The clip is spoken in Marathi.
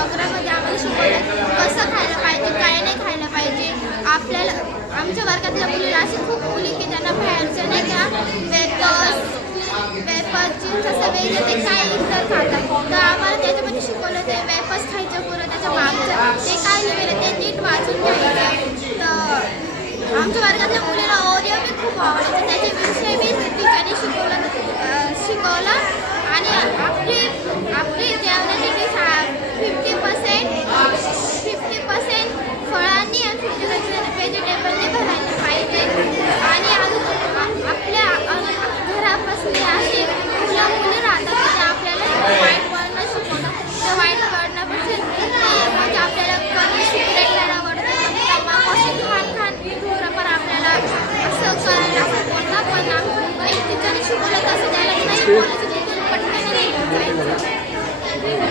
प्रोग्राममध्ये आम्हाला शिकवलं कसं खायला पाहिजे, काय नाही खायला पाहिजे. आपल्याला आमच्या वर्गातल्या मुलीला अशी खूप मुली की त्यांना बाहेरचं नाही का वेपर्स चिप्स असं वेगळं ते काय इतर खातात. तर आम्हाला त्याच्यामध्ये शिकवलं ते वेपर्स खायचं पुरं त्याच्या मागचं ते काय लिहिलं ते नीट वाचून घ्यायचं. तर आमच्या वर्गातल्या मुलीला ओरिओ बी खूप आवडायचं त्याच्याविषयी बी टीचरने शिकवलं.